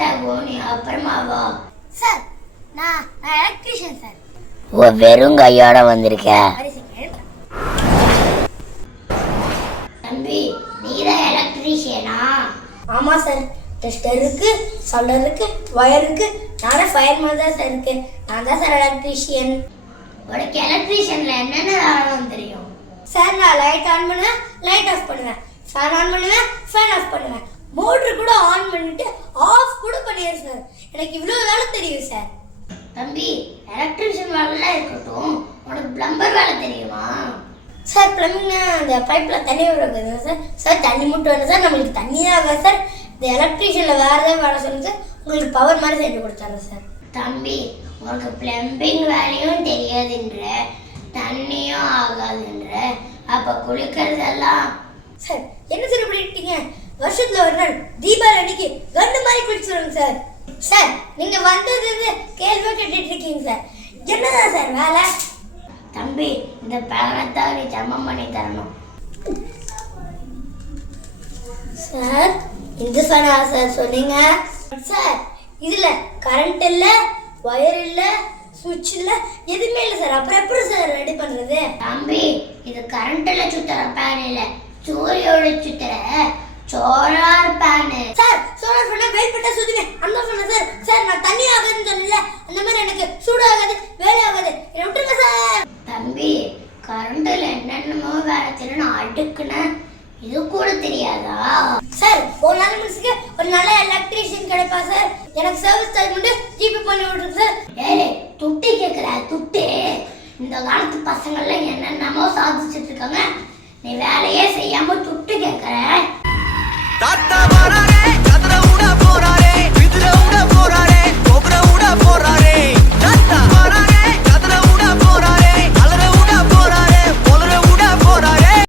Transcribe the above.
Late ஆகும், நீ அப்புறமா வா. சார் நான் எலக்ட்ரீஷியன் சார். ஓ, வெறும் கையோட வந்திருக்க. தம்பி, நீதான் எலக்ட்ரீஷியனா? ஆமா சார். டெஸ்டர் இருக்கு, சோல்டர் இருக்கு, வயர் இருக்கு. நானே ஃபயர்மேன் தான் சார் இருக்கு. நான் தான் சார் எலக்ட்ரீஷியன். உனக்கு எலக்ட்ரீஷியன்ல என்னென்ன வேலை தெரியும்? சார் நான் லைட் ஆன் பண்ணுவேன், லைட் ஆஃப் பண்ணுவேன், ஃபேன் ஆன் பண்ணுவேன், ஃபேன் ஆஃப் பண்ணுவேன், மோட்டர் கூட ஆன் பண்ணிட்டு ஆஃப் கூட பண்ணிடுறேன் சார். எனக்கு இவ்வளோ வேலை தெரியும் சார். தம்பி, எலக்ட்ரீஷியன் வேலைலாம் இருக்கட்டும், உனக்கு பிளம்பர் வேலை தெரியுமா? சார் பிளம்பிங்னா அந்த பைப்பில் தண்ணி விடுறது சார். சார் தண்ணி மட்டும் வேணும் சார், நம்மளுக்கு தண்ணியே ஆகாது சார். இந்த எலக்ட்ரீஷியனில் வேறு ஏதாவது வேலை சொல்லுங்க சார், உங்களுக்கு பவர் மாதிரி செஞ்சு கொடுத்தாரு சார். தம்பி, உனக்கு பிளம்பிங் வேலையும் தெரியாதுன்ற, தண்ணியும் ஆகாதுன்ற, அப்போ குளிக்கிறதெல்லாம்? சார் என்ன சார் இப்படி இருக்கீங்க? வருஷத்துல ஒரு நாள் தீபாவளி அன்னைக்கு கண்டு மாதிரி குளிச்சுருங்க சார். சார் நீங்க வந்தது கேள்வி கேட்டுட்டு இருக்கீங்க சார். என்னதான் சார் வேலை? தம்பி, இந்த பேனத்தை நீ ஜமம் பண்ணி தரணும். சார் இந்த ஃபேனா சார் சொன்னீங்க? சார் இதுல கரண்ட் இல்ல, வயர் இல்ல, சுவிட்ச் இல்ல, எதுவுமே இல்லை சார். அப்புறம் எப்படி சார் ரெடி பண்றது? தம்பி, இது கரண்ட்ல சுத்துற பேன் இல்ல, சூரியோட சுத்துற சோலார் பேனு. சார் சோலார் பேனா வெயில் பட்டா சுத்துமே அந்த பேனா சார். சார் நான் தண்ணி ஆகாதுன்னு சொன்னல, அந்த மாதிரி எனக்கு சூடு ஆகாது, வேலை ஆகாது, என்ன விட்டுருங்க சார். தம்பி, கரண்ட்ல என்னென்னமோ வேலை தெரியும் அடுக்குன்னு இது கூட தெரியாதா? சார் ஒரு நல்ல மனுஷனுக்கு ஒரு நல்ல எலக்ட்ரீஷியன் கிடைப்பா சார். எனக்கு சர்வீஸ் சார்ஜ் மட்டும் ஜிபே பண்ணி விட்டுருங்க சார். ஏலே, துட்டு கேட்குற துட்டு? இந்த காலத்து பசங்கள்லாம் என்னென்னமோ சாதிச்சுட்டு இருக்காங்க, நீ வேலையே செய்யாம துட்டு